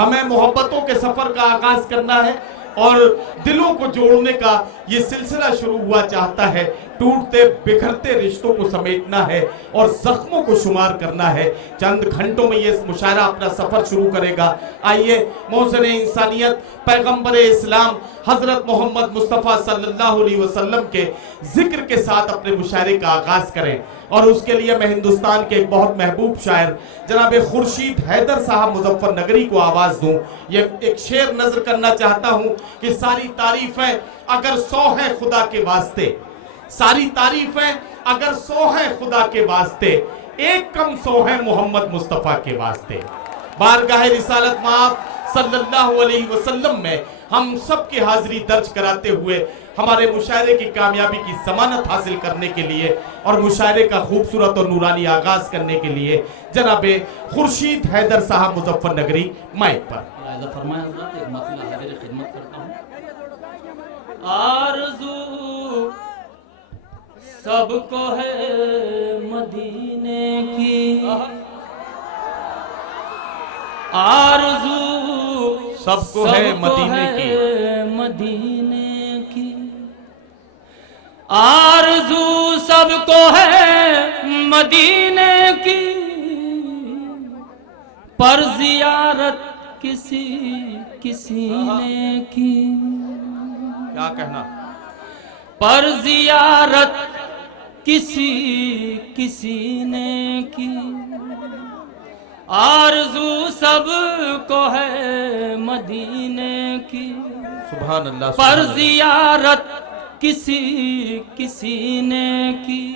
हमें मोहब्बतों के सफर का आगाज करना है और दिलों को जोड़ने का ये सिलसिला शुरू हुआ चाहता है। टूटते बिखरते रिश्तों को समेटना है और जख्मों को शुमार करना है। चंद घंटों में ये मुशायरा अपना सफर शुरू करेगा। आइए मौज़न इंसानियत पैगंबर इस्लाम हजरत मोहम्मद मुस्तफ़ा सल्लल्लाहु अलैहि वसल्लम के जिक्र के साथ अपने मुशायरे का आगाज करें। और उसके लिए मैं हिंदुस्तान के एक बहुत महबूब शायर जनाब खुर्शीद हैदर साहब मुजफ्फरनगरी को आवाज दूं। ये एक शेर नजर करना चाहता हूं कि सारी तारीफें अगर 100 है खुदा के वास्ते, सारी तारीफें अगर 100 है खुदा के वास्ते, एक कम 100 है मोहम्मद मुस्तफ़ा के वास्ते। बारगाह रिसालत माफ सल्लल्लाहु अलैहि वसल्लम में हम सब की हाजिरी दर्ज कराते हुए हमारे मुशायरे की कामयाबी की जमानत हासिल करने के लिए और मुशायरे का खूबसूरत और नूरानी आगाज करने के लिए जनाबे खुर्शीद हैदर साहब मुजफ्फरनगरी माइक पर। आरज़ू सबको है मदीने की, आरज़ू सबको है मदीने की, मदीने की आरज़ू सबको है मदीने की, पर ज़ियारत किसी किसी ने की। क्या कहना? पर ज़ियारत किसी किसी ने की, आरज़ू सबको है मदीने की, सुभान अल्लाह। पर ज़ियारत किसी किसी ने की।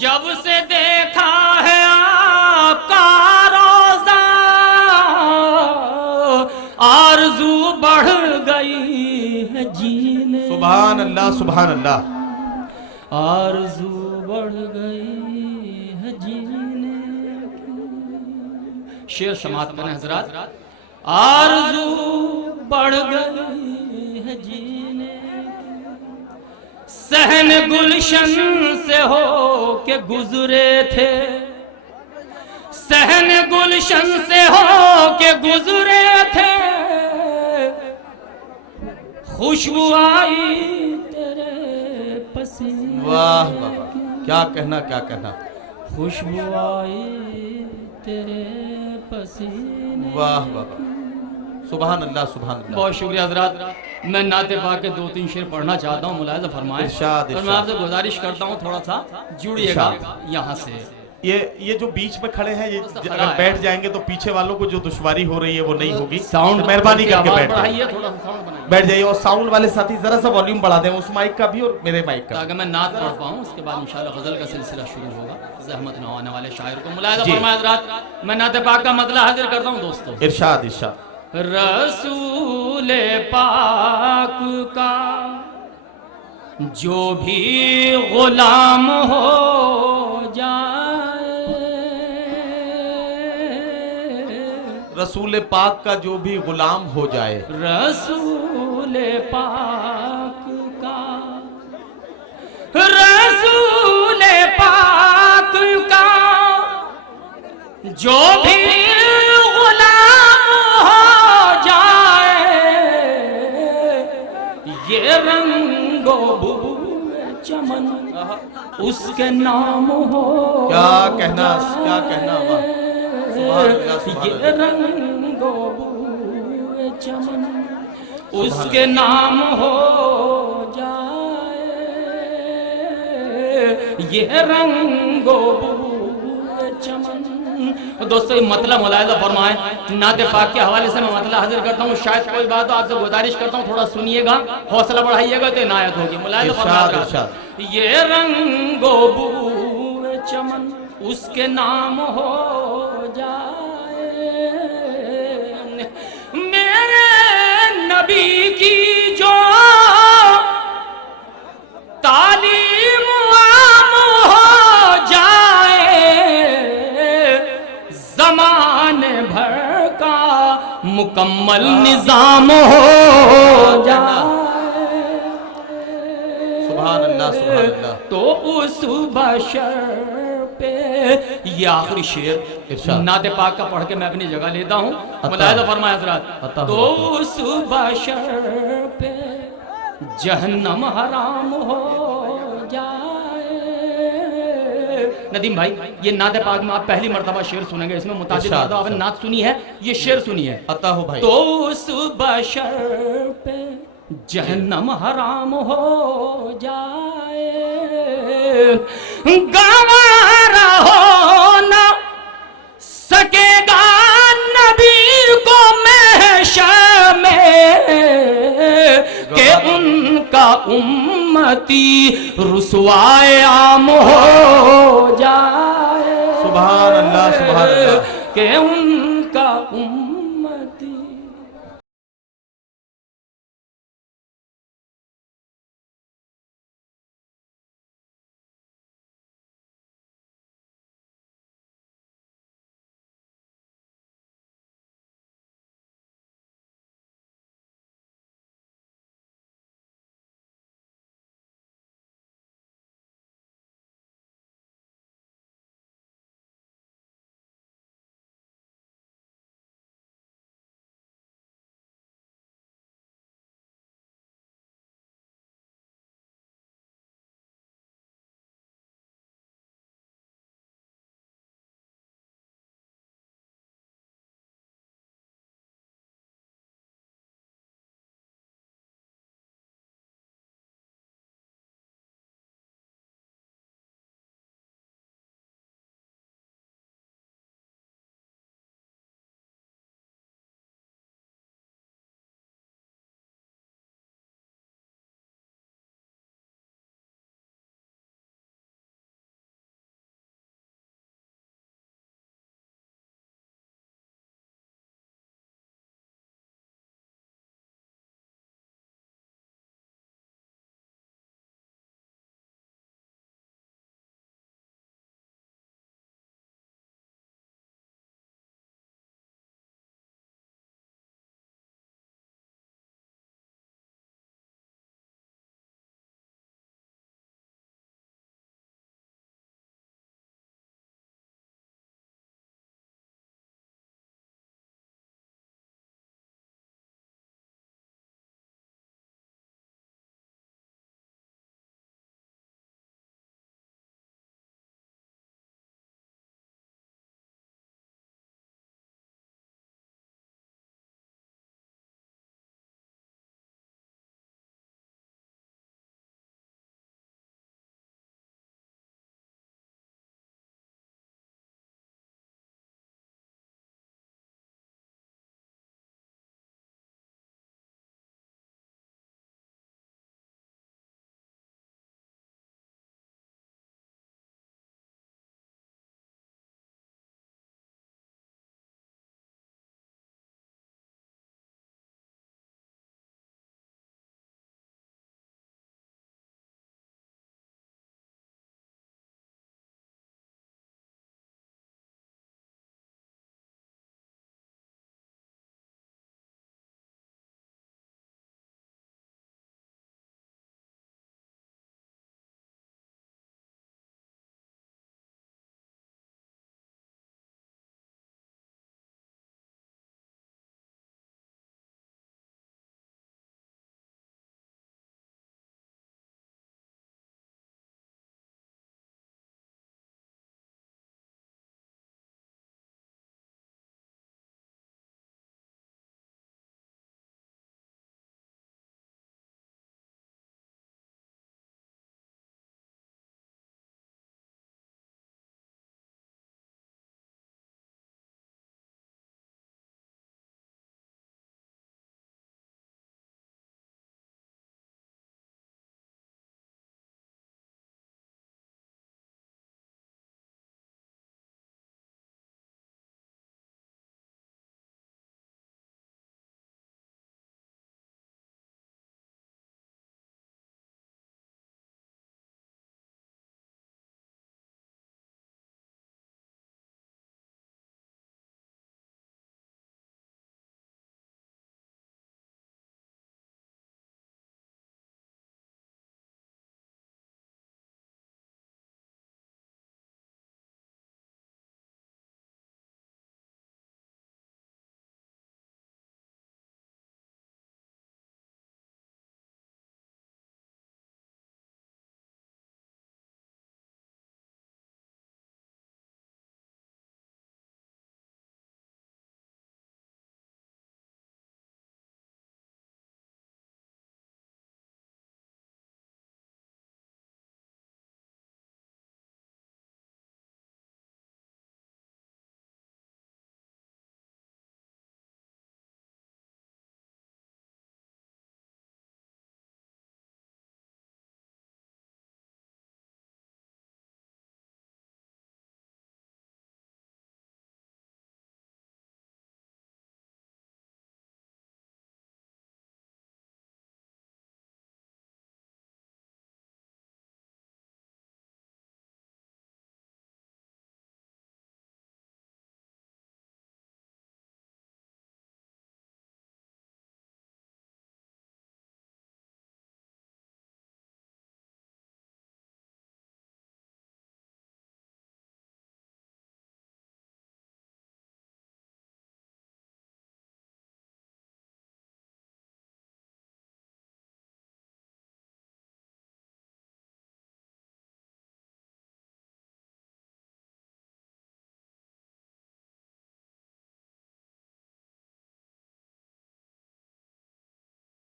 जब से देखा है आपका रोज़ा, आरज़ू बढ़ गई है जीने। सुभान अल्लाह, सुभान अल्लाह। आरज़ू बढ़ गई है जीने की। शेर समाप्त करें हजरात। आरज़ू बढ़ गई है जीने की, सहन गुलशन से हो के गुजरे थे, सहन गुलशन से हो के गुजरे थे, खुशबू आई तेरे पसीने। वाह वाह, क्या कहना, क्या कहना। खुशबू आई तेरे पसीने। वाह वाह, सुभान अल्लाह, सुभान अल्लाह। बहुत शुक्रिया हजरात। मैं नाते पाक के 2-3 शेर पढ़ना चाहता हूँ, मुलाहिज़ा फरमाएं। तो मैं आपसे गुजारिश करता हूँ थोड़ा सा जुड़िएगा यहाँ से। ये जो बीच में खड़े हैं, ये अगर बैठ जाएंगे तो पीछे वालों को जो दुश्वारी हो रही है वो नहीं होगी। साउंड मेहरबानी करके बैठ जाइए, थोड़ा सा साउंड बनाइए, बैठ जाइए। और साउंड वाले साथी जरा सा वॉल्यूम बढ़ा दें, उस माइक का भी और मेरे माइक का, ताकि मैं नात पढ़ पाऊँ। उसके बाद इंशाल्लाह गजल का सिलसिला शुरू होगा। ज़हमत न आने वाले शायर को मुलाहिज़ा फरमाएं हजरात। मैं नाते पाक का मतला हाजिर करता हूँ दोस्तों। इरशाद इरशाद। रसूल पाक का जो भी गुलाम हो जाए, रसूल पाक का जो भी गुलाम हो जाए, रसूल पाक का, रसूल पाक का जो भी गुलाम हो जाए, ये रंगो बूए चमन उसके नाम हो। क्या कहना, क्या कहना। वाह, ये रंगो बूए चमन उसके नाम हो जाए, ये रंगो बूए चमन। दोस्तों ये मतलब मुलाहिज़ा फरमाएं। नाते पाक के हवाले से मैं मतलब हाजिर करता हूँ। शायद कोई बात हो, आपसे गुजारिश करता हूँ थोड़ा सुनिएगा, हौसला बढ़ाइएगा तो इनायत होगी। मुलाहिज़ा फरमाएं। ये रंगो बूए चमन उसके नाम हो जाए, मेरे नबी की जो तालीम आम हो जाए, जमाने भर का मुकम्मल निजाम हो जाए। सुभान अल्लाह, सुभान अल्लाह। तो उस बशर पे। ये आखिरी शेर इरशाद। नाते पाक का पढ़ के मैं अपनी जगह लेता हूँ। मुलाहिज़ा फरमाए हज़रात, तो उस बशर पे जहन्नम हराम हो जाए। नदीम भाई, ये नाते पाक में आप पहली मर्तबा शेर सुनेंगे, इसमें मुतादिद मर्तबा आपने नात सुनी है, ये शेर सुनिए। अता हो भाई। तो उस बशर पे जहन्नम हराम हो जाए, गवारा हो न सकेगा नबी को महशर में कि उनका उम्मती रुसवाए आम हो जाए। सुभान अल्लाह, सुभान अल्लाह। कि उनका उम्मती